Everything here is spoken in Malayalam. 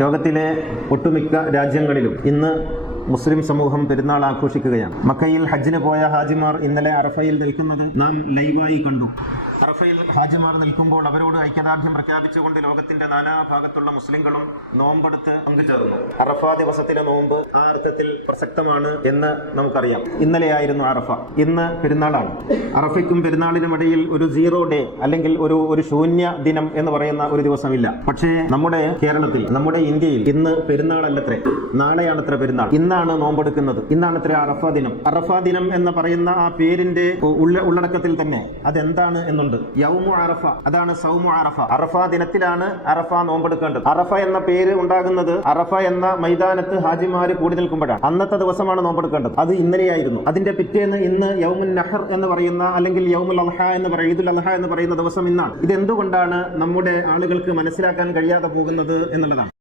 ലോകത്തിലെ ഒട്ടുമിക്ക രാജ്യങ്ങളിലും ഇന്ന് മുസ്ലിം സമൂഹം പെരുന്നാൾ ആഘോഷിക്കുകയാണ്. മക്കയിൽ ഹജ്ജിന് പോയ ഹാജിമാർ ഇന്നലെ അറഫയിൽ നിൽക്കുന്നത് നാം ലൈവായി കണ്ടു. അറഫയിൽ ഹാജിമാർ നിൽക്കുമ്പോൾ അവരോട് ഐക്യദാർഢ്യം പ്രഖ്യാപിച്ചുകൊണ്ട് ലോകത്തിന്റെ നാനാഭാഗത്തുള്ള മുസ്ലിങ്ങളും നോമ്പെടുത്ത് പങ്കുചേർന്നു. അറഫ ദിവസത്തിലെ നോമ്പ് ആ അർത്ഥത്തിൽ പ്രസക്തമാണ് എന്ന് നമുക്കറിയാം. ഇന്നലെയായിരുന്നു അറഫ, ഇന്ന് പെരുന്നാളാണ്. അറഫയ്ക്കും പെരുന്നാളിനും ഇടയിൽ ഒരു സീറോ ഡേ അല്ലെങ്കിൽ ഒരു ശൂന്യ ദിനം എന്ന് പറയുന്ന ഒരു ദിവസമില്ല. പക്ഷേ നമ്മുടെ കേരളത്തിൽ, നമ്മുടെ ഇന്ത്യയിൽ ഇന്ന് പെരുന്നാളല്ലത്രേ, നാളെയാണത്ര പെരുന്നാൾ. ഇന്നാണ് നോമ്പെടുക്കുന്നത്, ഇന്നാണത്ര അറഫ ദിനം. അറഫ ദിനം എന്ന് പറയുന്ന ആ പേരിന്റെ ഉള്ളടക്കത്തിൽ തന്നെ അതെന്താണ് എന്നുണ്ട്. യൗമു അറഫ, അതാണ് സൗമു അറഫ. അറഫ ദിനത്തിലാണ് അറഫ നോമ്പെടുക്കേണ്ടത്. അറഫ എന്ന പേര് ഉണ്ടാകുന്നത് അറഫ എന്ന മൈതാനത്ത് ഹാജിമാര് കൂടി നിൽക്കുമ്പോഴാണ്. അന്നത്തെ ദിവസമാണ് നോമ്പെടുക്കേണ്ടത്. അത് ഇന്നലെയായിരുന്നു. അതിന്റെ പിറ്റേന്ന് ഇന്ന് യൗമുൻ നഹർ എന്ന് പറയുന്ന, അല്ലെങ്കിൽ യൗമുൽ അൽഹ എന്ന് പറയുന്ന, ഈദുൽ അൽഹ എന്ന് പറയുന്ന ദിവസം ഇന്നാണ്. ഇതെന്തുകൊണ്ടാണ് നമ്മുടെ ആളുകൾക്ക് മനസ്സിലാക്കാൻ കഴിയാതെ പോകുന്നത് എന്നുള്ളതാണ്.